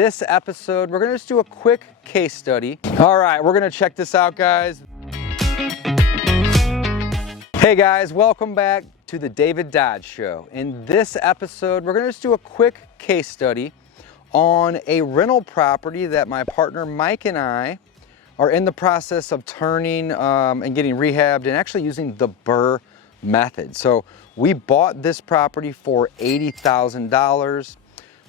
This episode, we're gonna just do a quick case study. All right, we're gonna check this out, guys. Hey guys, welcome back to the David Dodge Show. In this episode, we're gonna just do a quick case study on a rental property that my partner Mike and I are in the process of turning and getting rehabbed and actually using the BRRRR method. So we bought this property for $80,000.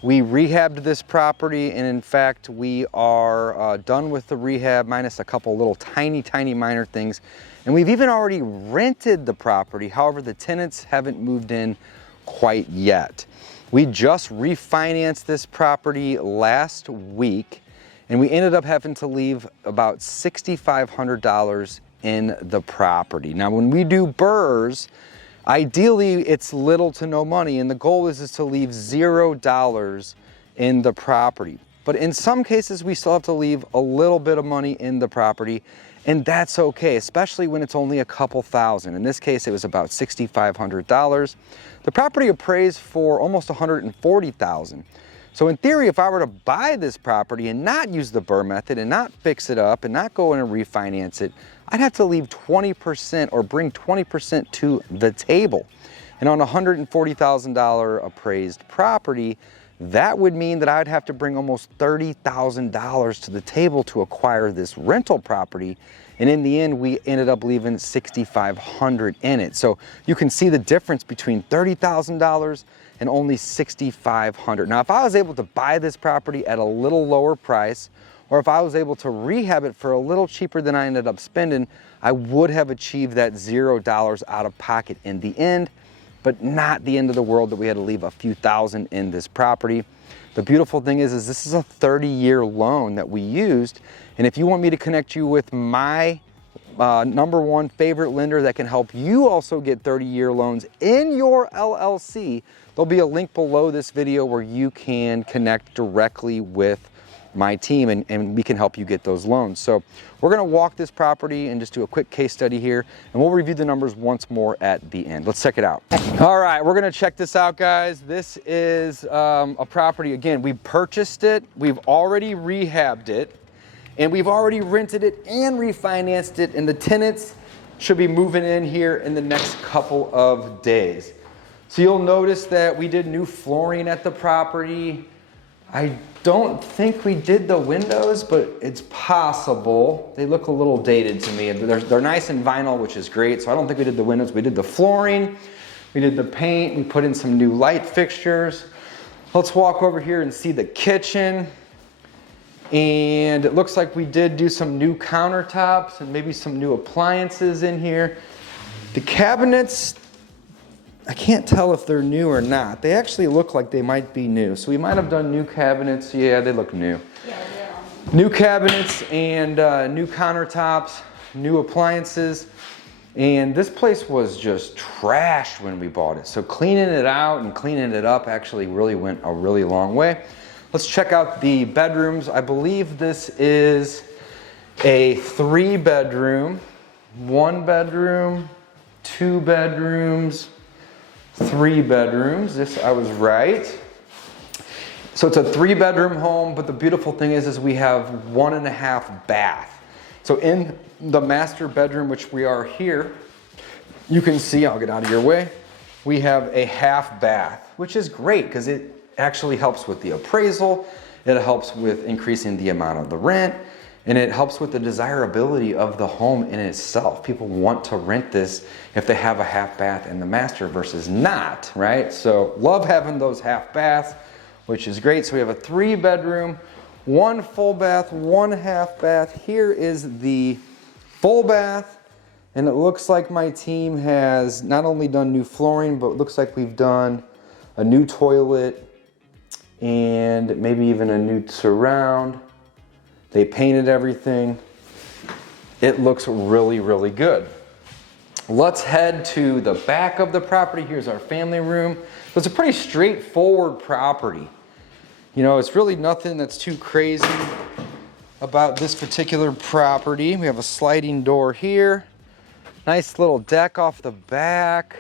We rehabbed this property, and in fact, we are done with the rehab minus a couple little tiny minor things. And we've even already rented the property. However, the tenants haven't moved in quite yet. We just refinanced this property last week, and we ended up having to leave about $6,500 in the property. Now, when we do BRRRRs, ideally, it's little to no money, and the goal is to leave $0 in the property. But in some cases, we still have to leave a little bit of money in the property, and that's okay, especially when it's only a couple thousand. In this case, it was about $6,500. The property appraised for almost $140,000. So in theory, if I were to buy this property and not use the BRRRR method and not fix it up and not go in and refinance it, I'd have to leave 20% or bring 20% to the table. And on a $140,000 appraised property, that would mean that I'd have to bring almost $30,000 to the table to acquire this rental property. And in the end, we ended up leaving $6,500 in it. So you can see the difference between $30,000 and only $6,500. Now, if I was able to buy this property at a little lower price, or if I was able to rehab it for a little cheaper than I ended up spending, I would have achieved that $0 out of pocket in the end, but not the end of the world that we had to leave a few thousand in this property. The beautiful thing is this is a 30-year loan that we used, and if you want me to connect you with my #1 favorite lender that can help you also get 30-year loans in your LLC, there'll be a link below this video where you can connect directly with my team and we can help you get those loans. So we're gonna walk this property and just do a quick case study here, and we'll review the numbers once more at the end. Let's check it out. All right, we're gonna check this out, guys. This is a property, again, we purchased it, we've already rehabbed it, and we've already rented it and refinanced it, and the tenants should be moving in here in the next couple of days. So you'll notice that we did new flooring at the property. I don't think we did the windows, but it's possible. They look a little dated to me. They're nice and vinyl, which is great. So I don't think we did the windows. We did the flooring, we did the paint, we put in some new light fixtures. Let's walk over here and see the kitchen. And it looks like we did do some new countertops and maybe some new appliances in here. The cabinets, I can't tell if they're new or not. They actually look like they might be new. So we might have done new cabinets. Yeah, they look new. Yeah, yeah. New cabinets and new countertops, new appliances. And this place was just trash when we bought it. So cleaning it out and cleaning it up actually really went a really long way. Let's check out the bedrooms. I believe this is a 3-bedroom, 1 bedroom, 2 bedrooms, 3 bedrooms. This, I was right. So it's a 3-bedroom home, but the beautiful thing is we have 1.5 bath. So in the master bedroom, which we are here, you can see, I'll get out of your way, we have a half bath, which is great because it actually helps with the appraisal, it helps with increasing the amount of the rent, and it helps with the desirability of the home in itself. People want to rent this if they have a half bath in the master versus not, right? So love having those half baths, which is great. So we have a 3-bedroom, 1 full bath, 1 half bath. Here is the full bath, and it looks like my team has not only done new flooring, but it looks like we've done a new toilet and maybe even a new surround. They painted everything. It looks really, really good. Let's head to the back of the property. Here's our family room. It's a pretty straightforward property. You know, it's really nothing that's too crazy about this particular property. We have a sliding door here. Nice little deck off the back.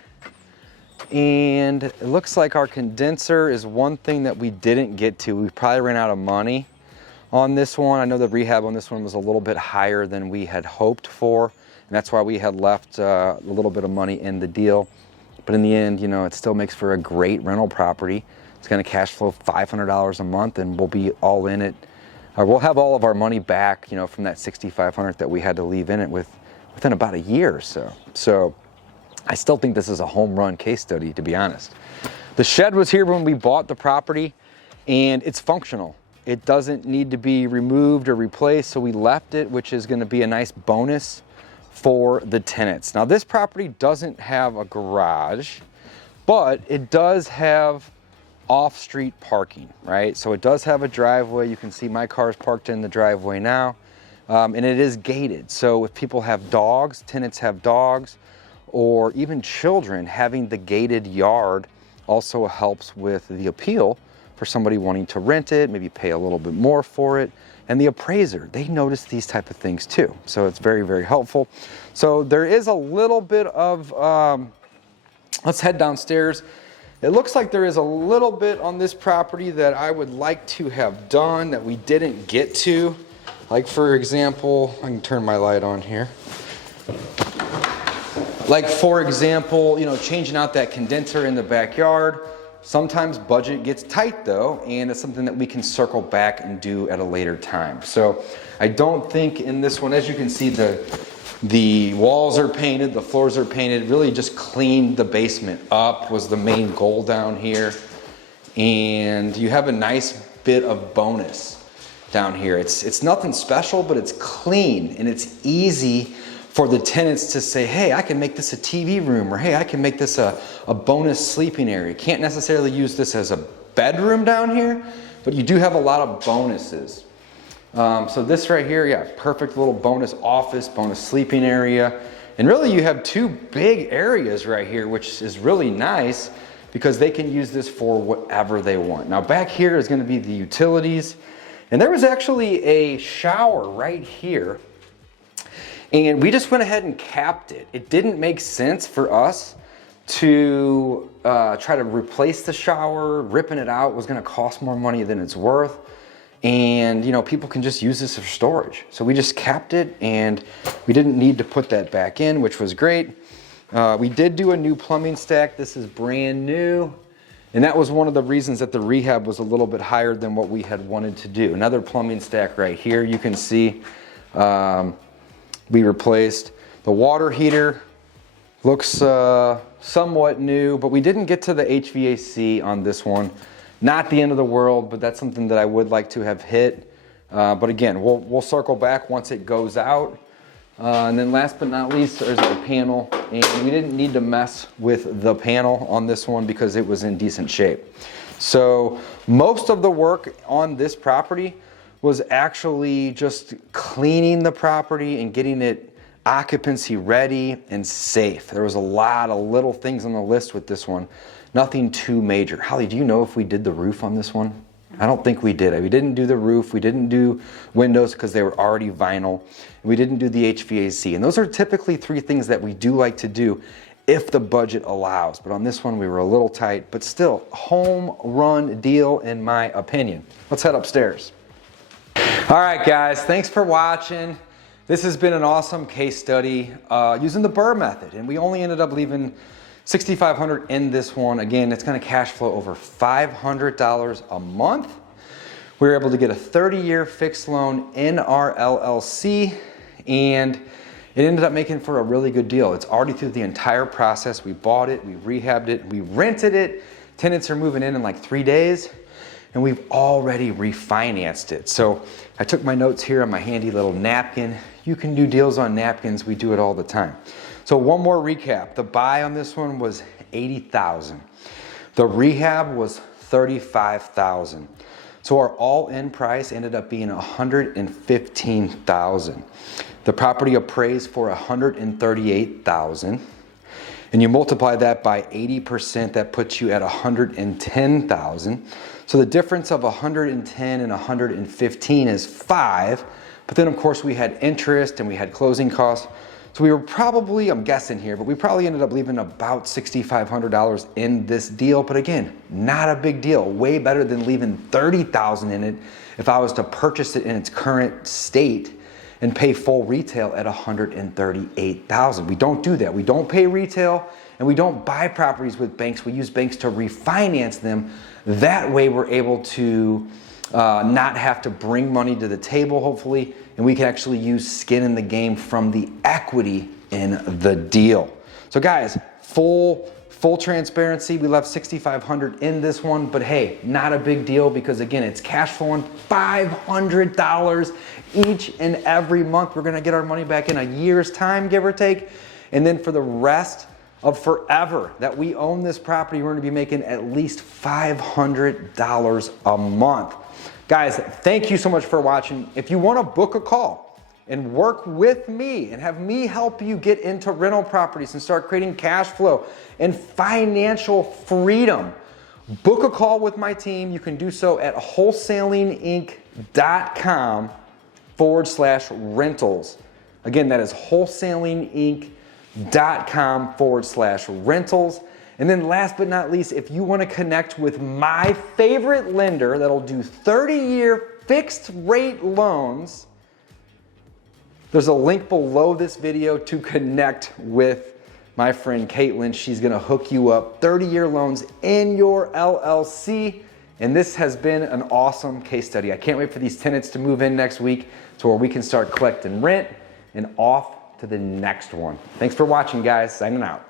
and it looks like our condenser is one thing that we didn't get to. We probably ran out of money on this one. I know the rehab on this one was a little bit higher than we had hoped for, and that's why we had left a little bit of money in the deal. But in the end, you know, it still makes for a great rental property. It's going to cash flow $500 a month, and we'll be all in it. We'll have all of our money back, you know, from that $6,500 that we had to leave in it within about a year or so. So I still think this is a home run case study, to be honest. The shed was here when we bought the property, and it's functional. It doesn't need to be removed or replaced, so we left it, which is going to be a nice bonus for the tenants. Now, this property doesn't have a garage, but it does have off-street parking, right? So it does have a driveway. You can see my car's parked in the driveway now, and it is gated. So if people have dogs, tenants have dogs, or even children, having the gated yard also helps with the appeal for somebody wanting to rent it, maybe pay a little bit more for it. And the appraiser, they notice these type of things too. So it's very, very helpful. So there is a little bit of, let's head downstairs. It looks like there is a little bit on this property that I would like to have done that we didn't get to. Like, for example, I can turn my light on here. Like, for example, you know, changing out that condenser in the backyard. Sometimes budget gets tight though, and it's something that we can circle back and do at a later time. So I don't think in this one, as you can see, the walls are painted, the floors are painted, really just cleaned the basement up was the main goal down here. And you have a nice bit of bonus down here. It's nothing special, but it's clean and it's easy for the tenants to say, hey, I can make this a TV room, or hey, I can make this a bonus sleeping area. Can't necessarily use this as a bedroom down here, but you do have a lot of bonuses. So this right here, yeah, perfect little bonus office, bonus sleeping area. And really you have two big areas right here, which is really nice because they can use this for whatever they want. Now back here is gonna be the utilities. And there was actually a shower right here. And we just went ahead and capped it. It didn't make sense for us to try to replace the shower. Ripping it out was gonna cost more money than it's worth. And you know, people can just use this for storage. So we just capped it, and we didn't need to put that back in, which was great. We did do a new plumbing stack. This is brand new. And that was one of the reasons that the rehab was a little bit higher than what we had wanted to do. Another plumbing stack right here. You can see we replaced the water heater. Looks somewhat new, but we didn't get to the HVAC on this one. Not the end of the world, but that's something that I would like to have hit. But again, we'll circle back once it goes out. And then last but not least, there's our panel. And we didn't need to mess with the panel on this one because it was in decent shape. So most of the work on this property was actually just cleaning the property and getting it occupancy ready and safe. There was a lot of little things on the list with this one. Nothing too major. Holly, do you know if we did the roof on this one? I don't think we did. We didn't do the roof. We didn't do windows because they were already vinyl. We didn't do the HVAC. And those are typically three things that we do like to do if the budget allows. But on this one, we were a little tight, but still home run deal in my opinion. Let's head upstairs. All right, guys, thanks for watching. This has been an awesome case study using the BRRRR method, and we only ended up leaving $6,500 in this one. Again, it's gonna cash flow over $500 a month. We were able to get a 30-year fixed loan in our LLC, and it ended up making for a really good deal. It's already through the entire process. We bought it, we rehabbed it, we rented it. Tenants are moving in like 3 days. And we've already refinanced it. So I took my notes here on my handy little napkin. You can do deals on napkins. We do it all the time. So one more recap. The buy on this one was $80,000. The rehab was $35,000. So our all-in price ended up being $115,000. The property appraised for $138,000. And you multiply that by 80%, that puts you at $110,000. So the difference of 110 and 115 is 5. But then of course we had interest and we had closing costs. So we were probably, I'm guessing here, but we probably ended up leaving about $6,500 in this deal. But again, not a big deal. Way better than leaving $30,000 in it if I was to purchase it in its current state and pay full retail at $138,000. We don't do that. We don't pay retail, and we don't buy properties with banks. We use banks to refinance them. That way we're able to not have to bring money to the table, hopefully, and we can actually use skin in the game from the equity in the deal. So guys, full transparency, we left $6,500 in this one, but hey, not a big deal because again, it's cash flowing $500 each and every month. We're gonna get our money back in a year's time, give or take. And then for the rest of forever that we own this property, we're gonna be making at least $500 a month. Guys, thank you so much for watching. If you wanna book a call and work with me and have me help you get into rental properties and start creating cash flow and financial freedom, book a call with my team. You can do so at wholesalinginc.com/rentals. Again, that is wholesalinginc.com/rentals. And then last but not least, if you want to connect with my favorite lender that'll do 30-year fixed rate loans, there's a link below this video to connect with my friend Caitlin. She's gonna hook you up 30-year loans in your LLC. And this has been an awesome case study. I can't wait for these tenants to move in next week to where we can start collecting rent and off to the next one. Thanks for watching, guys. Signing out.